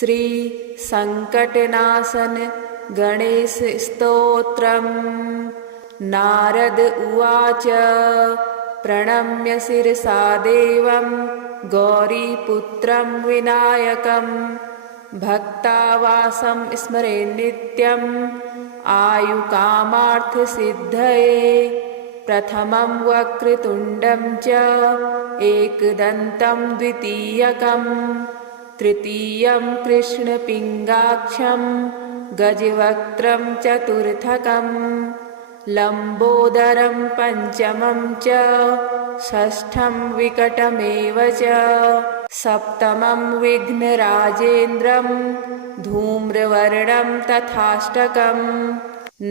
श्री संकटनाशन गणेश स्तोत्रम्। नारद उवाच प्रणम्य शिरसा देवं गौरीपुत्रं विनायकं भक्तावासं स्मरेन् नित्यम् आयुकामार्थसिद्धये। प्रथमं वक्रतुण्डं च एकदन्तं द्वितीयकं तृतीयं कृष्णपिङ्गाक्षं गजवक्त्रं चतुर्थकं लम्बोदरं पञ्चमं च षष्ठं विकटमेव च सप्तमं विघ्नराजेन्द्रं धूम्रवर्णं तथाष्टकं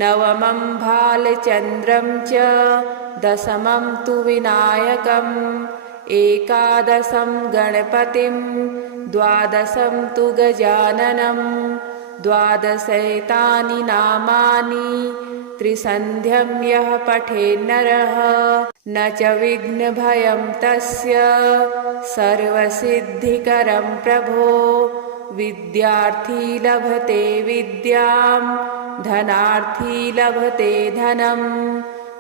नवमं भालचन्द्रं च दशमं तु विनायकम् एकादशं गणपतिं द्वादशं तु गजाननं द्वादशैतानि नामानि त्रिसन्ध्यं यः पठेन्नरः न च विघ्नभयं तस्य सर्वसिद्धिकरं प्रभो। विद्यार्थी लभते विद्यां धनार्थी लभते धनं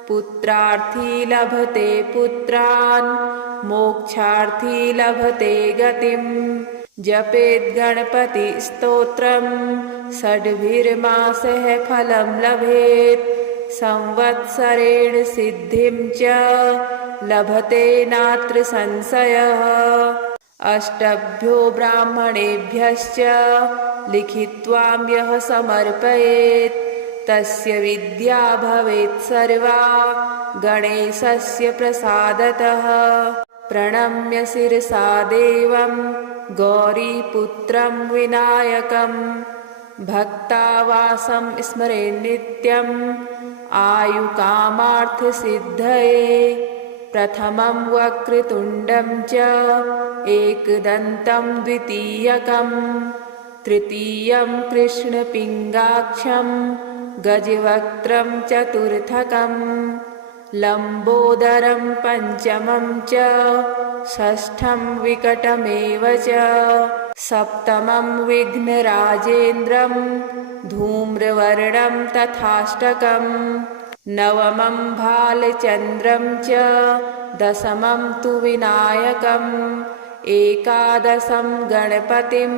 पुत्रार्थी लभते पुत्रान् मोक्षार्थी लभते गतिं। जपेद् गणपति स्तोत्रं षड्भिर्मासः फलं लभेत् संवत्सरेण सिद्धिं च लभते नात्र संशयः। अष्टभ्यो ब्राह्मणेभ्यश्च लिखित्वां यः समर्पयेत् तस्य विद्या भवेत् सर्वा गणेशस्य प्रसादतः। प्रणम्य शिरसा देवं गौरीपुत्रं विनायकं भक्तावासं स्मरेन् नित्यम् आयुकामार्थसिद्धये। प्रथमं वक्रतुण्डं च एकदन्तं द्वितीयकं तृतीयं कृष्णपिङ्गाक्षं गजवक्त्रं चतुर्थकं लम्बोदरं पञ्चमं च षष्ठं विकटमेव च सप्तमं विघ्नराजेन्द्रं धूम्रवर्णं तथाष्टकं नवमं भालचन्द्रं च दशमं तु विनायकम् एकादशं गणपतिं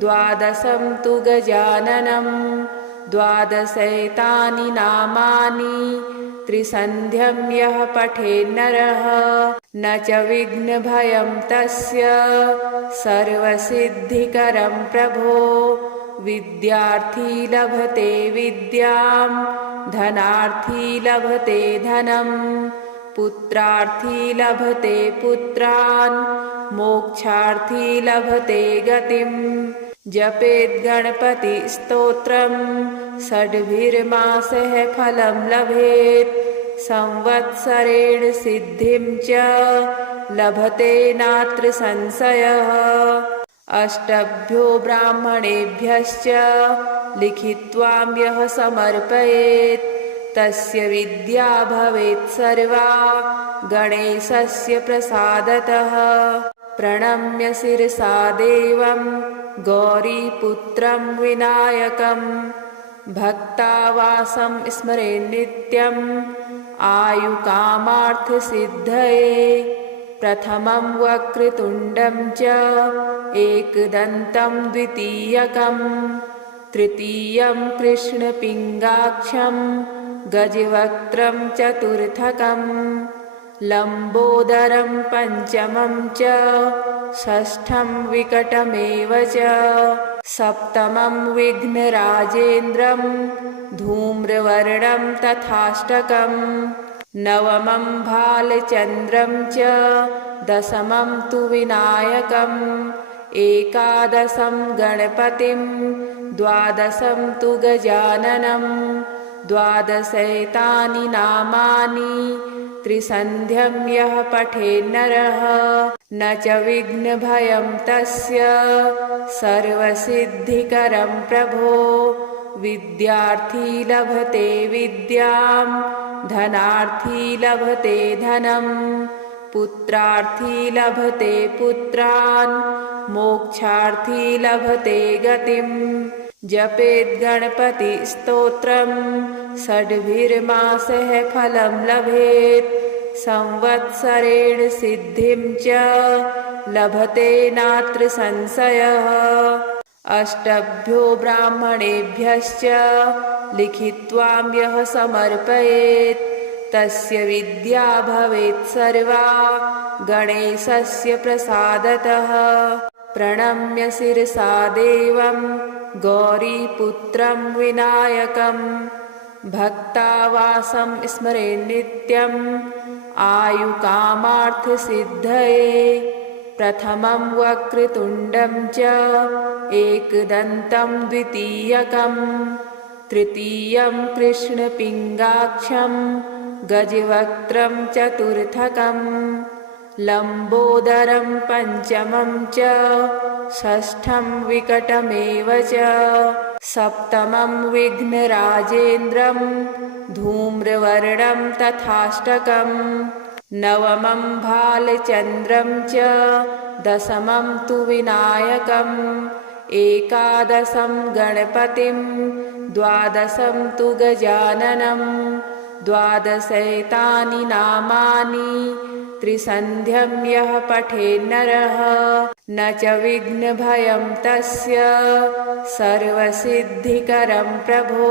द्वादशं तु गजाननं द्वादशैतानि नामानि त्रिसन्ध्यं यः पठेन्नरः न च विघ्नभयं तस्य सर्वसिद्धिकरं प्रभो। विद्यार्थी लभते विद्यां धनार्थी लभते धनं पुत्रार्थी लभते पुत्रान् मोक्षार्थी लभते गतिं। जपेद् गणपति स्तोत्रं षड्भिर्मासः फलं लभेत् संवत्सरेण सिद्धिं च लभते नात्र संशयः। अष्टभ्यो ब्राह्मणेभ्यश्च लिखित्वां यः समर्पयेत् तस्य विद्या भवेत् सर्वा गणेशस्य प्रसादतः। प्रणम्य शिरसा देवं गौरीपुत्रं विनायकं भक्तावासं स्मरेन् नित्यम् आयुकामार्थसिद्धये। प्रथमं वक्रतुण्डं च एकदन्तं द्वितीयकं तृतीयं कृष्णपिङ्गाक्षं गजवक्त्रं चतुर्थकं लम्बोदरं पञ्चमं च षष्ठं विकटमेव च सप्तमं विघ्नराजेन्द्रं धूम्रवर्णं तथाष्टकं नवमं भालचन्द्रं च दशमं तु विनायकम् एकादशं गणपतिं द्वादशं तु गजाननं द्वादशैतानि नामानि त्रिसन्ध्यं यः पठेन्नरः न च विघ्नभयं तस्य सर्वसिद्धिकरं प्रभो। विद्यार्थी लभते विद्यां धनार्थी लभते धनं पुत्रार्थी लभते पुत्रान् मोक्षार्थी लभते गतिम् जपेद्गणपतिस्तोत्रं षड्भिर्मासः फलं लभेत् संवत्सरेण सिद्धिं च लभते नात्र संशयः अष्टभ्यो ब्राह्मणेभ्यश्च लिखित्वां यः समर्पयेत् तस्य विद्या भवेत् सर्वा गणेशस्य प्रसादतः प्रणम्य शिरसा देवं गौरीपुत्रं विनायकं भक्तावासं स्मरेन् नित्यम् आयुकामार्थसिद्धये प्रथमं वक्रतुण्डं च एकदन्तं द्वितीयकं तृतीयं कृष्णपिङ्गाक्षं गजवक्त्रं चतुर्थकं लम्बोदरं पञ्चमं च षष्ठं विकटमेव च सप्तमं विघ्नराजेन्द्रं धूम्रवर्णं तथाष्टकं नवमं भालचन्द्रं च दशमं तु विनायकम् एकादशं गणपतिं द्वादशं तु गजाननं द्वादशैतानि नामानि त्रिसन्ध्यं यः पठेन्नरः न च विघ्नभयं तस्य सर्वसिद्धिकरं प्रभो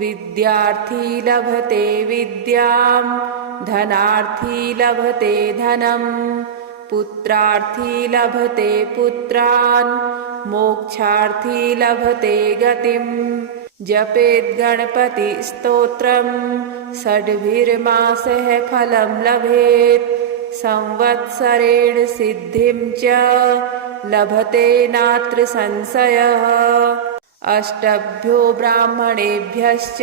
विद्यार्थी लभते विद्यां धनार्थी लभते धनं पुत्रार्थी लभते पुत्रान् मोक्षार्थी लभते गतिम् जपेद्गणपतिस्तोत्रं षड्भिर्मासः फलं लभेत् संवत्सरेण सिद्धिं च लभते नात्र संशयः अष्टभ्यो ब्राह्मणेभ्यश्च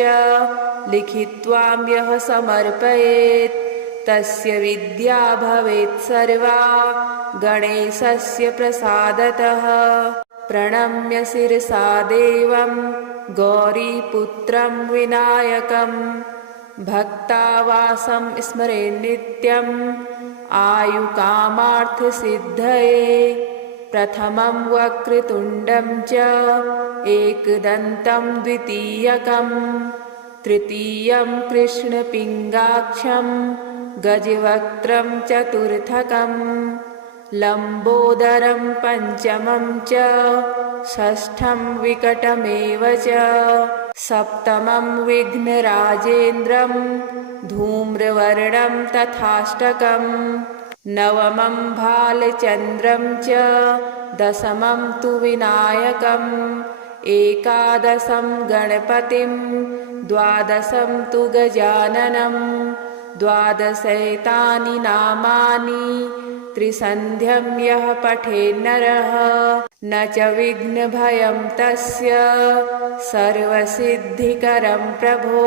लिखित्वां यः समर्पयेत् तस्य विद्या भवेत् सर्वा गणेशस्य प्रसादतः प्रणम्य शिरसा देवं गौरीपुत्रं विनायकं भक्तावासं स्मरेन् नित्यम् आयुकामार्थसिद्धये प्रथमं वक्रतुण्डं च एकदन्तं द्वितीयकं तृतीयं कृष्णपिङ्गाक्षं गजवक्त्रं चतुर्थकं लम्बोदरं पञ्चमं च षष्ठं विकटमेव च सप्तमं विघ्नराजेन्द्रं धूम्रवर्णं तथाष्टकं नवमं भालचन्द्रं च दशमं तु विनायकम् एकादशं गणपतिं द्वादशं तु गजाननं द्वादशैतानि नामानि त्रिसन्ध्यं यः पठेन्नरः न च विघ्नभयं तस्य सर्वसिद्धिकरं प्रभो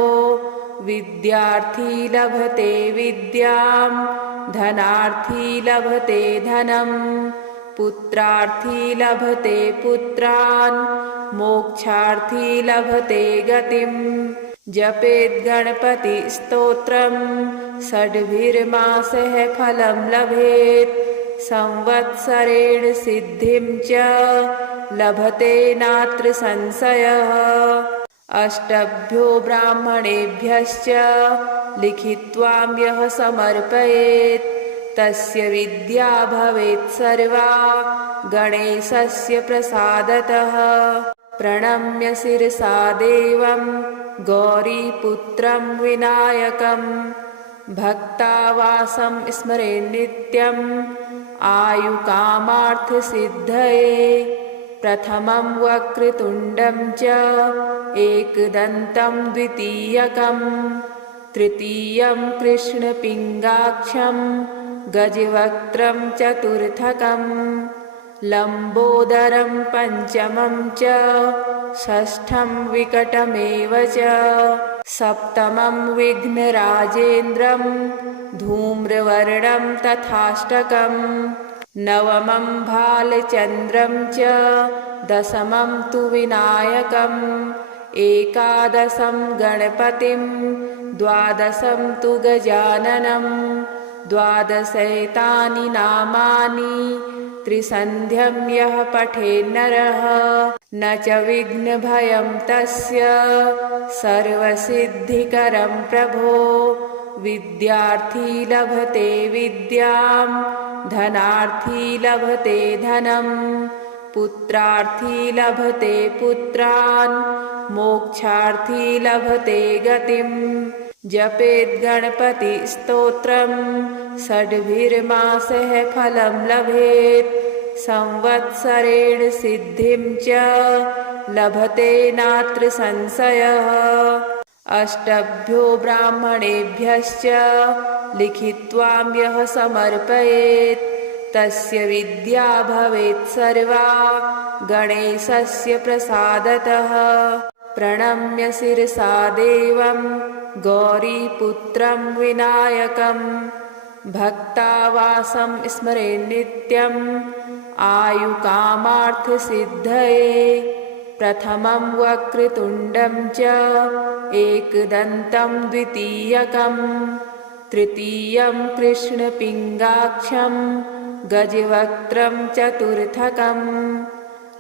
विद्यार्थी लभते विद्यां धनार्थी लभते धनं पुत्रार्थी लभते पुत्रान् मोक्षार्थी लभते गतिम् जपेद्गणपतिस्तोत्रं षड्भिर्मासः फलं लभेत् संवत्सरेण सिद्धिं च लभते नात्र संशयः अष्टभ्यो ब्राह्मणेभ्यश्च लिखित्वां यः समर्पयेत् तस्य विद्या भवेत् सर्वा गणेशस्य प्रसादतः प्रणम्य शिरसा देवं गौरीपुत्रं विनायकं भक्तावासं स्मरेन् नित्यम् आयुकामार्थसिद्धये प्रथमं वक्रतुण्डं च एकदन्तं द्वितीयकं तृतीयं कृष्णपिङ्गाक्षं गजवक्त्रं चतुर्थकं लम्बोदरं पञ्चमं च षष्ठं विकटमेव च सप्तमं विघ्नराजेन्द्रं धूम्रवर्णं तथाष्टकं नवमं भालचन्द्रं च दशमं तु विनायकम् एकादशं गणपतिं द्वादशं तु गजाननं द्वादशैतानि नामानि त्रिसन्ध्यं यः पठेन्नरः न च विघ्नभयं तस्य सर्वसिद्धिकरं प्रभो। विद्यार्थी लभते विद्यां धनार्थी लभते धनं पुत्रार्थी लभते पुत्रान् मोक्षार्थी लभते गतिम्। जपेद् गणपतिस्तोत्रं षड्भिर्मासः फलं लभेत् संवत्सरेण सिद्धिं च लभते नात्र संशयः। अष्टभ्यो ब्राह्मणेभ्यश्च लिखित्वां यः समर्पयेत् तस्य विद्या भवेत् सर्वा गणेशस्य प्रसादतः। प्रणम्य शिरसा देवं गौरीपुत्रं विनायकं भक्तावासं स्मरेन् नित्यम् आयुकामार्थसिद्धये। प्रथमं वक्रतुण्डं च एकदन्तं द्वितीयकं तृतीयं कृष्णपिङ्गाक्षं गजवक्त्रं चतुर्थकं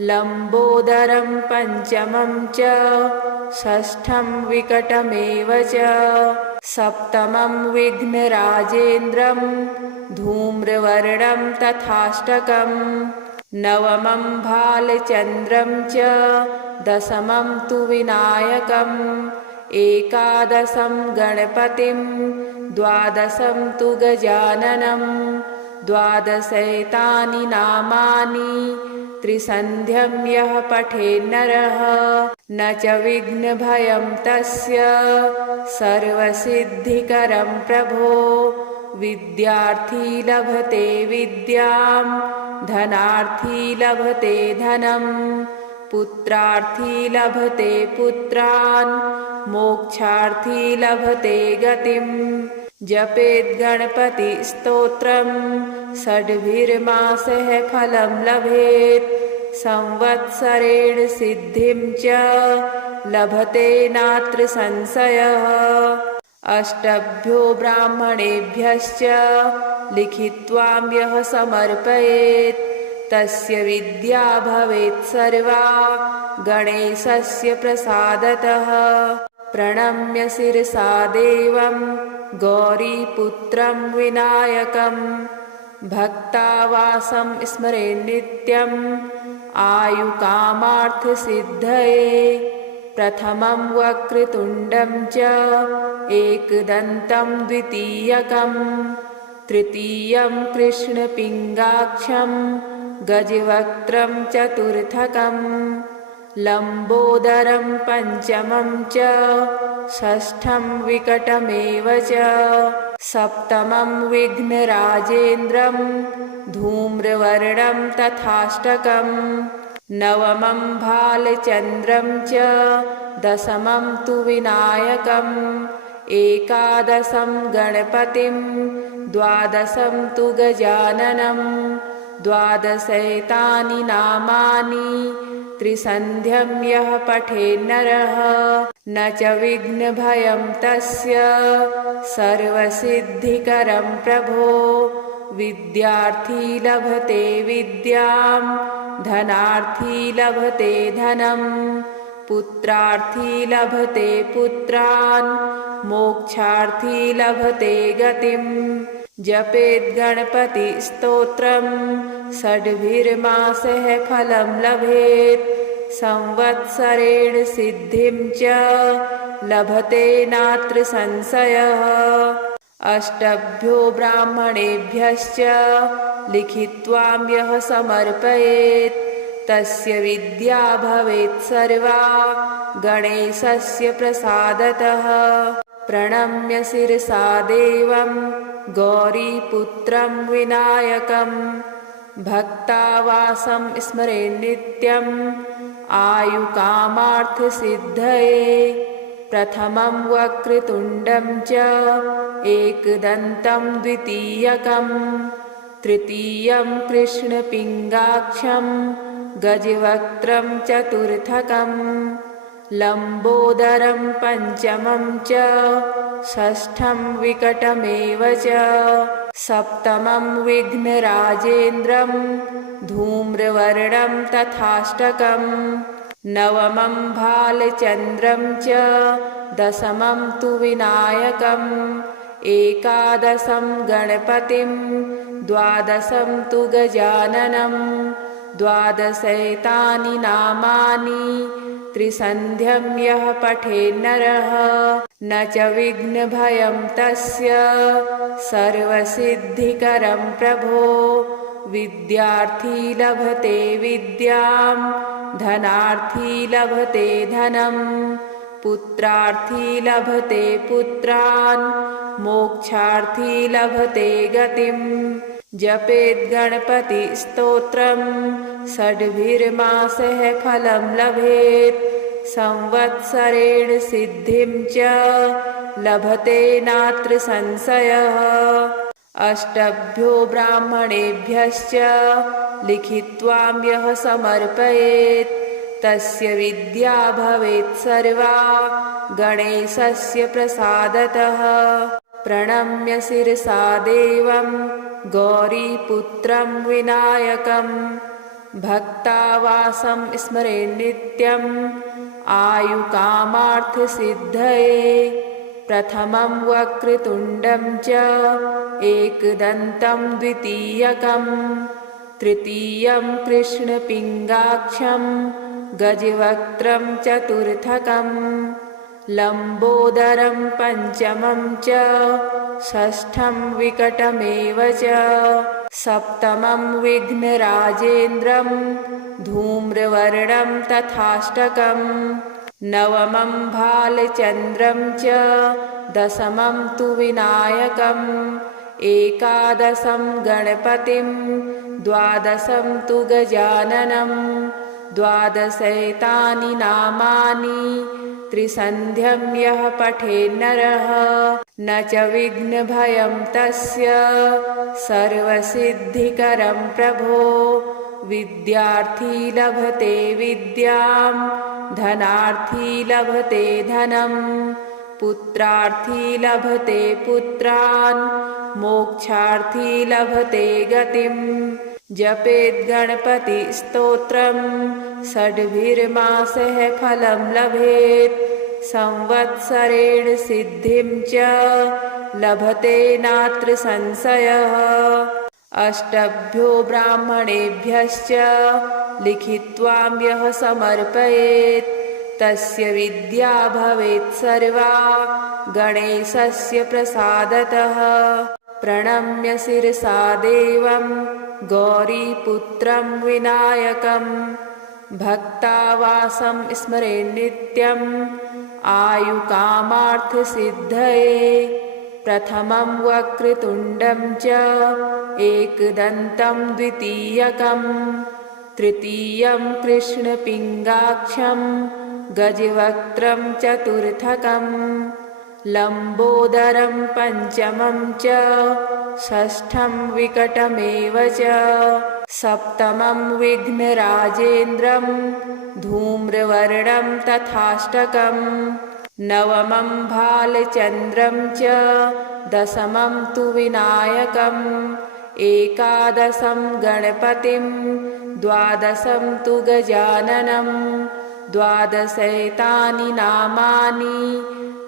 लम्बोदरं पञ्चमं च षष्ठं विकटमेव च सप्तमं विघ्नराजेन्द्रं धूम्रवर्णं तथाष्टकं नवमं भालचन्द्रं च दशमं तु विनायकम् एकादशं गणपतिं द्वादशं तु गजाननं द्वादशैतानि नामानि त्रिसन्ध्यं यः पठेन्नरः न च विघ्नभयं तस्य सर्वसिद्धिकरं प्रभो। विद्यार्थी लभते विद्यां धनार्थी लभते धनं पुत्रार्थी लभते पुत्रान् मोक्षार्थी लभते गतिम्। जपेद् गणपतिस्तोत्रं षड्भिर्मासः फलं लभेत् संवत्सरेण सिद्धिं च लभते नात्र संशयः। अष्टभ्यो ब्राह्मणेभ्यश्च लिखित्वां यः समर्पयेत् तस्य विद्या भवेत् सर्वा गणेशस्य प्रसादतः। प्रणम्य शिरसा देवं गौरीपुत्रं विनायकं भक्तावासं स्मरेन् नित्यम् आयुकामार्थसिद्धये। प्रथमं वक्रतुण्डं च एकदन्तं द्वितीयकं तृतीयं कृष्णपिङ्गाक्षं गजवक्त्रं चतुर्थकं लम्बोदरं पञ्चमं च षष्ठं विकटमेव च सप्तमं विघ्नराजेन्द्रं धूम्रवर्णं तथाष्टकं नवमं भालचन्द्रं च दशमं तु विनायकम् एकादशं गणपतिं द्वादशं तु गजाननं द्वादशैतानि नामानि त्रिसन्ध्यं यः पठेन्नरः न च विघ्नभयं तस्य सर्वसिद्धिकरं प्रभो। विद्यार्थी लभते विद्यां धनार्थी लभते धनं पुत्रार्थी लभते पुत्रान् मोक्षार्थी लभते गतिम्। जपेद् गणपतिस्तोत्रं षड्भिर्मासः फलं लभेत् संवत्सरेण सिद्धिं च लभते नात्र संशयः। अष्टभ्यो ब्राह्मणेभ्यश्च लिखित्वां यः समर्पयेत् तस्य विद्या भवेत् सर्वा गणेशस्य प्रसादतः। प्रणम्य शिरसा देवं गौरीपुत्रं विनायकं भक्तावासं स्मरेन् नित्यम् आयुकामार्थसिद्धये। प्रथमं वक्रतुण्डं च एकदन्तं द्वितीयकं तृतीयं कृष्णपिङ्गाक्षं गजवक्त्रं चतुर्थकं लम्बोदरं पञ्चमं च षष्ठं विकटमेव च सप्तमं विघ्नराजेन्द्रं धूम्रवर्णं तथाष्टकं नवमं भालचन्द्रं च दशमं तु विनायकम् एकादशं गणपतिं द्वादशं तु गजाननं द्वादशैतानि नामानि त्रिसन्ध्यं यः पठेन्नरः न च विघ्नभयं तस्य सर्वसिद्धिकरं प्रभो विद्यार्थी लभते विद्यां धनार्थी लभते धनं पुत्रार्थी लभते पुत्रान् मोक्षार्थी लभते गतिम् जपेद् गणपतिस्तोत्रं षड्भिर्मासः फलं लभेत् संवत्सरेण सिद्धिं च लभते नात्र संशयः अष्टभ्यो ब्राह्मणेभ्यश्च लिखित्वां यः समर्पयेत् तस्य विद्या भवेत् सर्वा गणेशस्य प्रसादतः प्रणम्य शिरसा देवं गौरीपुत्रं विनायकं भक्तावासं स्मरेन् नित्यम् आयुकामार्थसिद्धये प्रथमं वक्रतुण्डं च एकदन्तं द्वितीयकं तृतीयं कृष्णपिङ्गाक्षं गजवक्त्रं चतुर्थकं लम्बोदरं पञ्चमं च षष्ठं विकटमेव च सप्तमं विघ्नराजेन्द्रं धूम्रवर्णं तथाष्टकं नवमं भालचन्द्रं च दशमं तु विनायकम् एकादशं गणपतिं द्वादशं तु गजाननं द्वादशैतानि नामानि त्रिसन्ध्यं यः पठेन्नरः न च विघ्नभयं तस्य सर्वसिद्धिकरं प्रभो विद्यार्थी लभते विद्यां धनार्थी लभते धनं पुत्रार्थी लभते पुत्रान् मोक्षार्थी लभते गतिम् जपेद् गणपतिस्तोत्रं षड्भिर्मासः फलं लभेत् संवत्सरेण सिद्धिं च लभते नात्र संशयः अष्टभ्यो ब्राह्मणेभ्यश्च लिखित्वां यः समर्पयेत् तस्य विद्या भवेत् सर्वा गणेशस्य प्रसादतः प्रणम्य शिरसा देवं गौरीपुत्रं विनायकं भक्तावासं स्मरेन् नित्यम् आयुकामार्थसिद्धये प्रथमं वक्रतुण्डं च एकदन्तं द्वितीयकं तृतीयं कृष्णपिङ्गाक्षं गजवक्त्रं चतुर्थकं लम्बोदरं पञ्चमं च षष्ठं विकटमेव च सप्तमं विघ्नराजेन्द्रं धूम्रवर्णं तथाष्टकं नवमं भालचन्द्रं च दशमं तु विनायकम् एकादशं गणपतिं द्वादशं तु गजाननं द्वादशैतानि नामानि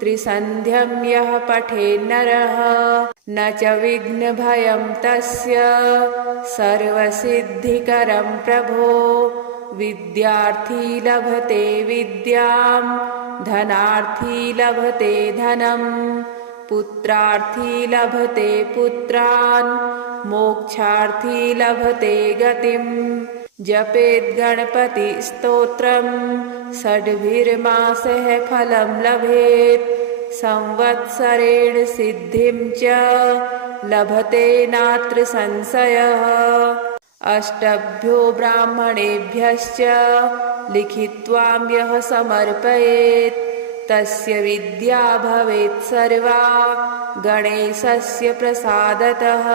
त्रिसन्ध्यं यः पठेन्नरः न च विघ्नभयं तस्य सर्वसिद्धिकरं प्रभो विद्यार्थी लभते विद्यां धनार्थी लभते धनं पुत्रार्थी लभते पुत्रान् मोक्षार्थी लभते गतिम् जपेद् गणपतिस्तोत्रं षड्भिर्मासः फलं लभेत् संवत्सरेण सिद्धिं च लभते नात्र संशयः अष्टभ्यो ब्राह्मणेभ्यश्च लिखित्वां यः समर्पयेत् तस्य विद्या भवेत् सर्वा गणेशस्य प्रसादतः।